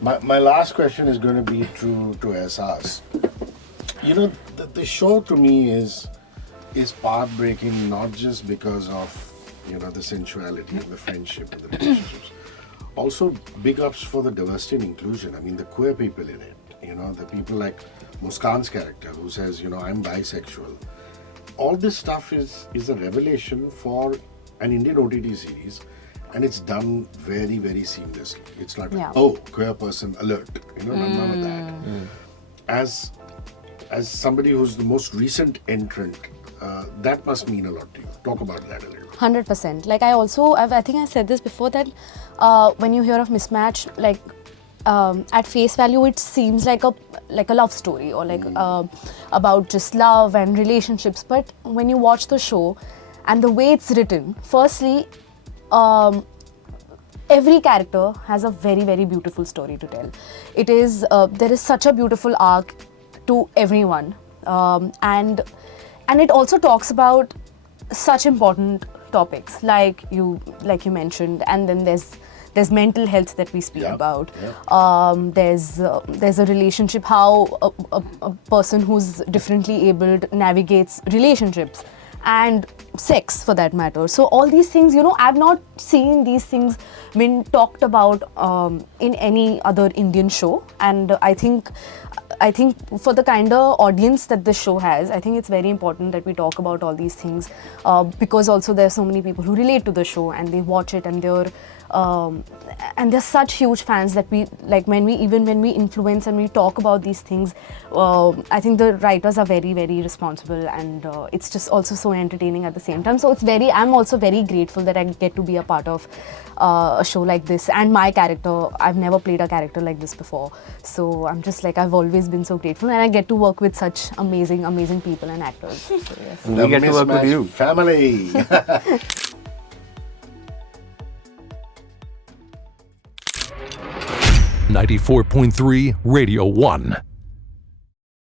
My last question is going to be to Ahsaas. You know, the show to me is path-breaking, not just because of, you know, the sensuality and the friendship and the relationships. Also, big ups for the diversity and inclusion. I mean, the queer people in it. You know, the people like Muskan's character who says, you know, I'm bisexual. All this stuff is a revelation for an Indian OTT series, and it's done very, very seamlessly. It's not like, oh, queer person alert. You know, none of that. As somebody who's the most recent entrant, that must mean a lot to you. Talk about that a little. 100%. Like I think I said this before that when you hear of Mismatched, like at face value, it seems like a love story or like about just love and relationships. But when you watch the show and the way it's written, firstly, every character has a very, very beautiful story to tell. It is there is such a beautiful arc to everyone, and it also talks about such important topics like you mentioned, and then there's mental health that we speak about. There's a relationship, how a person who's differently abled navigates relationships and sex for that matter. So all these things, you know, I've not seen these things been talked about in any other Indian show, and I think for the kind of audience that this show has, I think it's very important that we talk about all these things because also there are so many people who relate to the show and they watch it, and they're such huge fans that we like when we influence and we talk about these things. I think the writers are very, very responsible, and it's just also so entertaining at the same time. So I'm also very grateful that I get to be a part of a show like this. And my character, I've never played a character like this before, so I'm just like, I've always been so grateful, and I get to work with such amazing people and actors. So yes. And we get to work with you. Family. 94.3 Radio 1.